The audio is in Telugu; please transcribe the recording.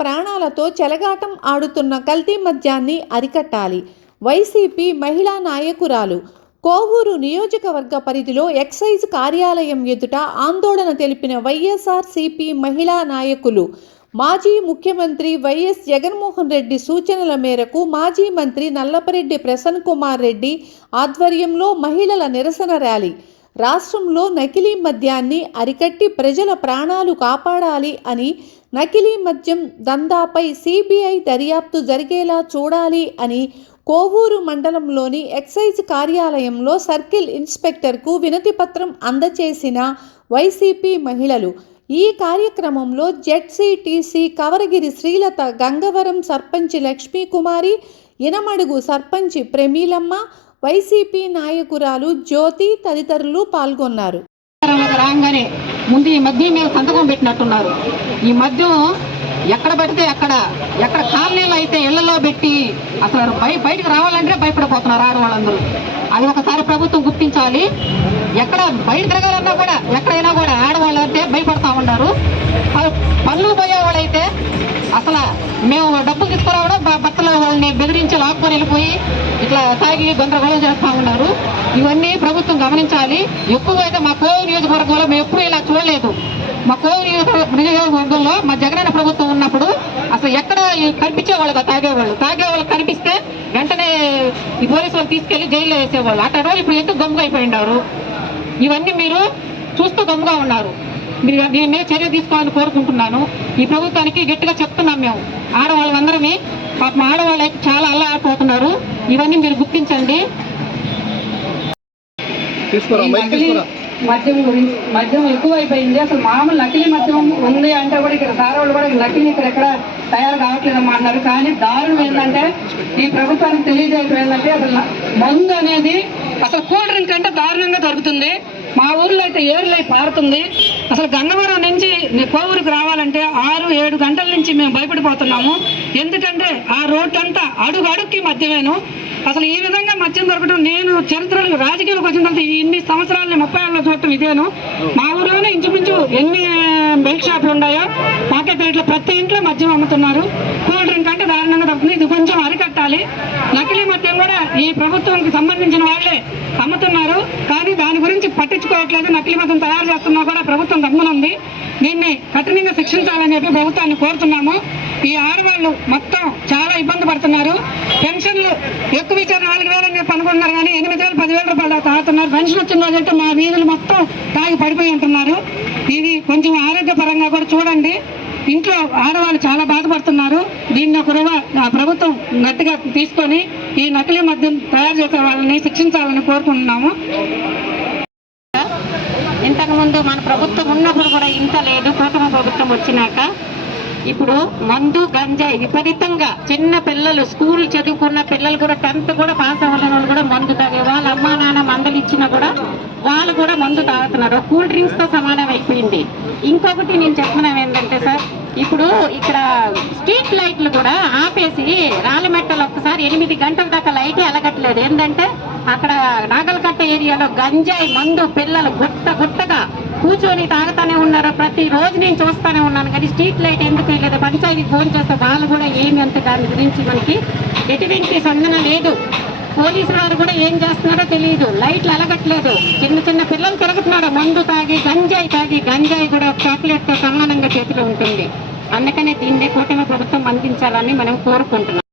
ప్రాణాలతో చెలగాటం ఆడుతున్న కల్తీ మద్యాన్ని అరికట్టాలి. వైసీపీ మహిళా నాయకురాలు కోవూరు నియోజకవర్గ పరిధిలో ఎక్సైజ్ కార్యాలయం ఎదుట ఆందోళన తెలిపిన వైఎస్ఆర్సీపీ మహిళా నాయకులు మాజీ ముఖ్యమంత్రి వైఎస్ జగన్మోహన్ రెడ్డి సూచనల మేరకు మాజీ మంత్రి నల్లపరెడ్డి ప్రసన్న కుమార్ రెడ్డి ఆధ్వర్యంలో మహిళల నిరసన ర్యాలీ. రాష్ట్రంలో నకిలీ మద్యాన్ని అరికట్టి ప్రజల ప్రాణాలు కాపాడాలి అని, నకిలీ మద్యం దందాపై సిబిఐ దర్యాప్తు జరిగేలా చూడాలి అని కోవూరు మండలంలోని ఎక్సైజ్ కార్యాలయంలో సర్కిల్ ఇన్స్పెక్టర్కు వినతిపత్రం అందజేసిన వైసీపీ మహిళలు. ఈ కార్యక్రమంలో జెడ్సీటీసీ కవరగిరి శ్రీలత, గంగవరం సర్పంచి లక్ష్మీకుమారి, ఇనమడుగు సర్పంచి ప్రమీలమ్మ, వైసీపీ నాయకురాలు జ్యోతి తదితరులు పాల్గొన్నారు. రాగానే ముందు ఈ మద్యం మీద సంతకం పెట్టినట్టున్నారు. ఈ మద్యం ఎక్కడ పడితే ఎక్కడ కాలనీలు అయితే ఇళ్లలో పెట్టి అసలు బయటకు రావాలంటే భయపడిపోతున్నారు ఆడవాళ్ళందరూ. అది ఒకసారి ప్రభుత్వం గుర్తించాలి. ఎక్కడ బయట తిరగాలన్నా కూడా ఎక్కడైనా కూడా ఆడవాళ్ళు అంటే భయపడతా ఉన్నారు. పనులు పోయేవాళ్ళైతే అసలు మేము డబ్బులు తీసుకురావడం భర్తల వాళ్ళని బెదిరించి లాక్కొని వెళ్ళిపోయి ఇట్లా తాగి గందరగోళం చేస్తూ ఉన్నారు. ఇవన్నీ ప్రభుత్వం గమనించాలి. ఎక్కువైతే మా కోవూరు నియోజకవర్గంలో మేము ఎప్పుడూ ఇలా చూడలేదు. మా కోవూరు నియోజకవర్గంలో మా జగనన్న ప్రభుత్వం ఉన్నప్పుడు అసలు ఎక్కడ కనిపించేవాళ్ళు తాగేవాళ్ళు కనిపిస్తే వెంటనే ఈ పోలీసు వాళ్ళు తీసుకెళ్లి జైల్లో వేసేవాళ్ళు. అట్లా రోజు ఇప్పుడు ఎందుకు గమ్ముగా అయిపోయినారు? ఇవన్నీ మీరు చూస్తూ గమ్ముగా ఉన్నారు. మీరు దీని మీద చర్య తీసుకోవాలని కోరుకుంటున్నాను. ఈ ప్రభుత్వానికి గట్టిగా చెప్తున్నాం మేము. ఆడవాళ్ళందరినీ పాపం ఆడవాళ్ళు చాలా అల్లాడిపోతున్నారు. ఇవన్నీ మీరు గుర్తించండి. మద్యం గురించి మద్యం ఎక్కువైపోయింది. అసలు మామూలు నకిలీ మద్యం ఉంది అంటే కూడా ఇక్కడ సార్ వాళ్ళు కూడా నకిలీ ఇక్కడ ఎక్కడ తయారు కావట్లేదమ్మా అన్నారు. కానీ దారుణం ఏంటంటే ఈ ప్రభుత్వానికి తెలియజేయడం ఏంటంటే అసలు మందు అనేది అసలు కూల్ డ్రింక్ అంటే దారుణంగా దొరుకుతుంది. మా ఊర్లో అయితే ఏర్లై పారుతుంది. అసలు గన్నవరం నుంచి కోవూరుకు రావాలంటే 6-7 గంటల నుంచి మేము భయపడిపోతున్నాము. ఎందుకంటే ఆ రోడ్డు అంతా అడుగుకి మద్యమేను. అసలు ఈ విధంగా మద్యం దొరకడం నేను చరిత్రలో రాజకీయాలకు వచ్చిన తర్వాత ఇన్ని సంవత్సరాలని 30 ఏళ్ళలో చూడటం ఇదేను. మా ఊర్లోనే ఇంచుమించు ఎన్ని బెల్ట్ షాపులు ఉన్నాయో మాకే తెలియట్లేదు. ప్రతి ఇంట్లో మద్యం అమ్ముతున్నారు. కూల్ డ్రింక్ అంటే దారుణంగా దొరుకుతుంది. ఇది కొంచెం అరికట్టాలి. నకిలీ మద్యం కూడా ఈ ప్రభుత్వానికి సంబంధించిన వాళ్ళే అమ్ముతున్నారు. కానీ దాని గురించి పట్టించుకోవట్లేదు. నకిలీ మద్యం తయారు చేస్తున్నా కూడా ప్రభుత్వం గమ్మునుంది. దీన్ని కఠినంగా శిక్షించాలని చెప్పి ప్రభుత్వాన్ని కోరుతున్నాము. ఈ ఆడవాళ్ళు మొత్తం చాలా ఇబ్బంది పడుతున్నారు. పెన్షన్లు ఎక్కువ ఇచ్చారు 4,000 అని చెప్పి అనుకుంటున్నారు. కానీ 8,000, 10,000 రూపాయలు తాగుతున్నారు. పెన్షన్ వచ్చిన రోజైతే మా వీధులు మొత్తం తాగి పడిపోయి ఉంటున్నారు. ఇది కొంచెం ఆరోగ్యపరంగా కూడా చూడండి. ఇంట్లో ఆడవాళ్ళు చాలా బాధపడుతున్నారు. దీన్ని ప్రభుత్వం గట్టిగా తీసుకొని ఈ నకిలీ మద్యం తయారు చేసే వాళ్ళని శిక్షించాలని కోరుకుంటున్నాము. ఇంతకుముందు మన ప్రభుత్వం ఉన్నప్పుడు కూడా ఇంత లేదు. కూటమి ప్రభుత్వం వచ్చినాక ఇప్పుడు మందు, గంజాయి విపరీతంగా చిన్న పిల్లలు, స్కూల్ చదువుకున్న పిల్లలు కూడా 10th కూడా పాస్ అవ్వలేని వాళ్ళు కూడా మందు తాగే వాళ్ళు. అమ్మా నాన్న మందులు ఇచ్చినా కూడా వాళ్ళు కూడా మందు తాగుతున్నారు. కూల్ డ్రింక్స్ తో సమానం అయిపోయింది. ఇంకొకటి నేను చెప్తున్నాను ఏంటంటే సార్, ఇప్పుడు ఇక్కడ స్ట్రీట్ లైట్లు కూడా ఆపేసి రాళ్ళమెట్టలు ఒక్కసారి 8 గంటల దాకా లైట్ ఎలగట్లేదు. ఏంటంటే అక్కడ నాగల్కట్ట ఏరియాలో గంజాయి మందు పిల్లలు గుట్టగా కూర్చొని తాగుతానే ఉన్నారు. ప్రతి రోజు నేను చూస్తానే ఉన్నాను. కానీ స్ట్రీట్ లైట్ ఎందుకు వేయలేదు? పంచాయతీకి ఫోన్ చేస్తే వాళ్ళు కూడా ఏమి అంత దాని గురించి మనకి ఎటువంటి స్పందన లేదు. పోలీసులు వారు కూడా ఏం చేస్తున్నారో తెలియదు. లైట్లు ఎలగట్లేదు. చిన్న పిల్లలు తిరుగుతున్నారు మందు తాగి, గంజాయి కూడా చాక్లెట్ తో సమానంగా చేతిలో ఉంటుంది. అందుకనే దీన్ని కూటమి ప్రభుత్వం అందించాలని మనం కోరుకుంటున్నాం.